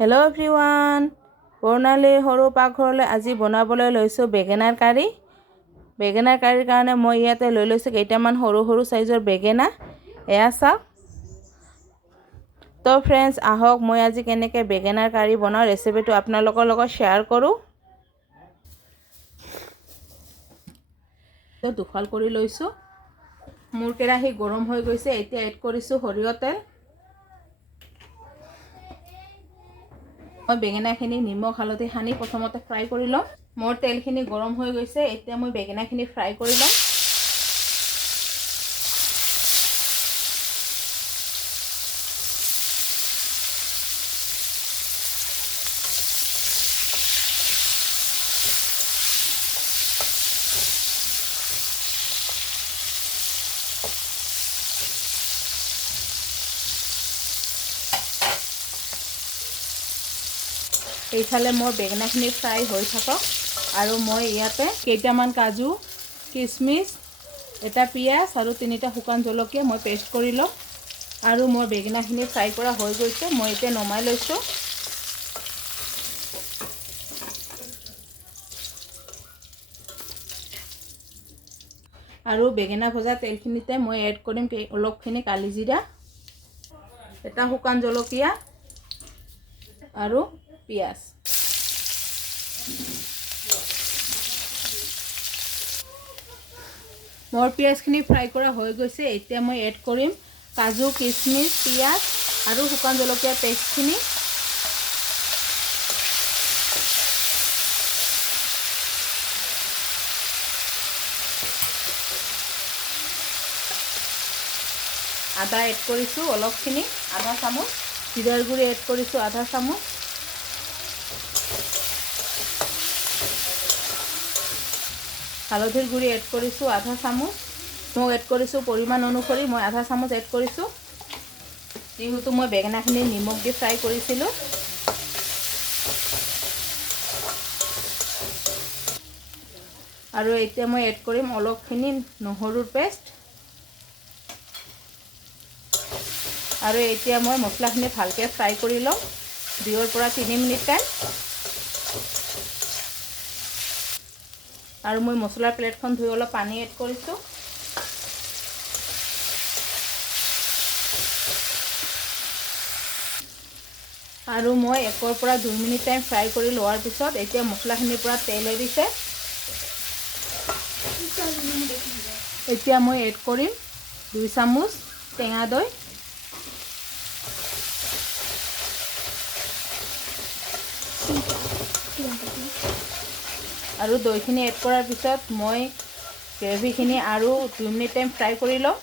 Hello' everyone, বৰ্ণালীৰ সৰু পাকঘৰলৈ আজি বনাবলৈ লৈছোঁ বেঙেনাৰ কাৰী। বেঙেনাৰ কাৰীৰ কাৰণে মই ইয়াতে লৈ লৈছোঁ কেইটামান সৰু সৰু চাইজৰ বেঙেনা। এয়া চাওক। তো ফ্ৰেণ্ডছ, আহক মই আজি কেনেকৈ বেঙেনাৰ কাৰী বনাওঁ ৰেচিপিটো আপোনালোকৰ লগত শ্বেয়াৰ কৰোঁ। তো দুফাল কৰি লৈছোঁ। মোৰ কেৰাহী গৰম হৈ গৈছে। এতিয়া এড কৰিছোঁ সৰিয়হ তেল। মই বেঙেনাখিনি নিমখ হালধি সানি প্ৰথমতে ফ্ৰাই কৰি ল'ম। মোৰ তেলখিনি গৰম হৈ গৈছে। এতিয়া মই বেঙেনাখিনি ফ্ৰাই কৰি ল'ম। এইফালে মোৰ বেঙেনাখিনি ফ্ৰাই হৈ থাকক আৰু মই ইয়াতে কেইটামান কাজু, কিচমিচ, এটা পিঁয়াজ আৰু 3টা শুকান জলকীয়া মই পেষ্ট কৰি ল'ম। আৰু মই বেঙেনাখিনি ফ্ৰাই কৰা হৈ গৈছে। মই এতিয়া নমাই লৈছোঁ। আৰু বেঙেনা ভজা তেলখিনিতে মই এড কৰিম অলপখিনি কালি জিৰা, এটা শুকান জলকীয়া আৰু পিঁয়াজ। মোৰ পিঁয়াজখিনি ফ্ৰাই কৰা হৈ গৈছে। এতিয়া মই এড কৰিম কাজু, কিচমিচ, পিঁয়াজ আৰু শুকান জলকীয়া পেষ্টখিনি। আদা এড কৰিছোঁ অলপখিনি, আধা চামুচ। জিৰাৰ গুড়ি এড কৰিছোঁ আধা চামুচ। হালধিৰ গুড়ি এড কৰিছোঁ আধা চামুচ। মই এড কৰিছোঁ পৰিমাণ অনুসৰি মই আধা চামুচ এড কৰিছোঁ, যিহেতু মই বেঙেনাখিনি নিমখ দি ফ্ৰাই কৰিছিলোঁ। আৰু এতিয়া মই এড কৰিম অলপখিনি নহৰুৰ পেষ্ট। আৰু এতিয়া মই মছলাখিনি ভালকৈ ফ্ৰাই কৰি ল'ম 2 পৰা 3 মিনিট টাইম। আৰু মই মছলাৰ প্লেটখন ধুই অলপ পানী এড কৰিছোঁ। আৰু মই 1 পৰা 2 মিনিট টাইম ফ্ৰাই কৰি লোৱাৰ পিছত এতিয়া মছলাখিনিৰ পৰা তেল এৰিছে। এতিয়া মই এড কৰিম 2 চামুচ টেঙা দৈ। আৰু দৈখিনি এড কৰাৰ পিছত মই গ্ৰেভিখিনি আৰু 2 মিনিট টাইম ফ্ৰাই কৰি ল'ম।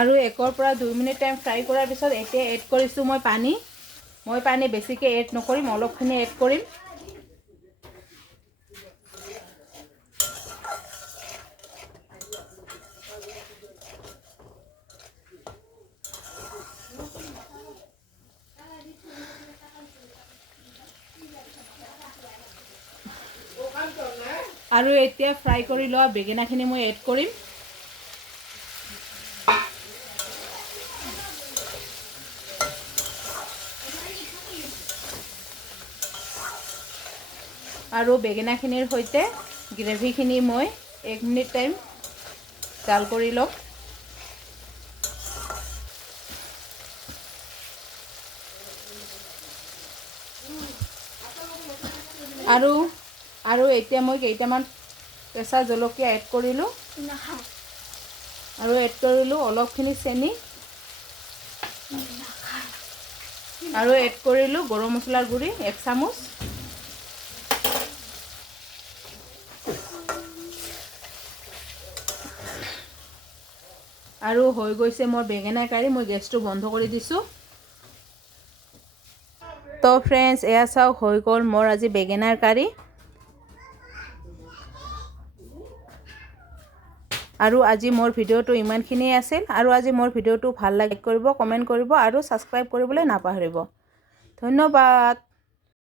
আৰু 1 পৰা 2 মিনিট টাইম ফ্ৰাই কৰাৰ পিছত এতিয়া এড কৰিছোঁ মই পানী। মই পানী বেছিকৈ এড নকৰিম, অলপখিনি এড কৰিম। আৰু এতিয়া ফ্ৰাই কৰি লোৱা বেঙেনাখিনি মই এড কৰিম। আৰু বেঙেনাখিনিৰ সৈতে গ্ৰেভিখিনি মই 1 মিনিট টাইম জাল কৰি ল'ম। আৰু এতিয়া মই কেইটামান কেঁচা জলকীয়া এড কৰিলোঁ। আৰু এড কৰিলোঁ অলপখিনি চেনি। আৰু এড কৰিলোঁ গৰম মছলাৰ গুড়ি 1 চামুচ। আৰু হৈ গৈছে মোৰ বেঙেনা কাৰী। মই গেছটো বন্ধ কৰি দিছোঁ। তো ফ্ৰেণ্ডছ, এয়া চাওক, হৈ গ'ল মোৰ আজি বেঙেনাৰ কাৰী। আৰু আজি মোৰ ভিডিঅ'টো ইমানখিনিয়ে আছিল। আৰু আজি মোৰ ভিডিঅ'টো ভাল লাইক কৰিব, কমেণ্ট কৰিব আৰু ছাবস্ক্ৰাইব কৰিবলৈ নাপাহৰিব। ধন্যবাদ।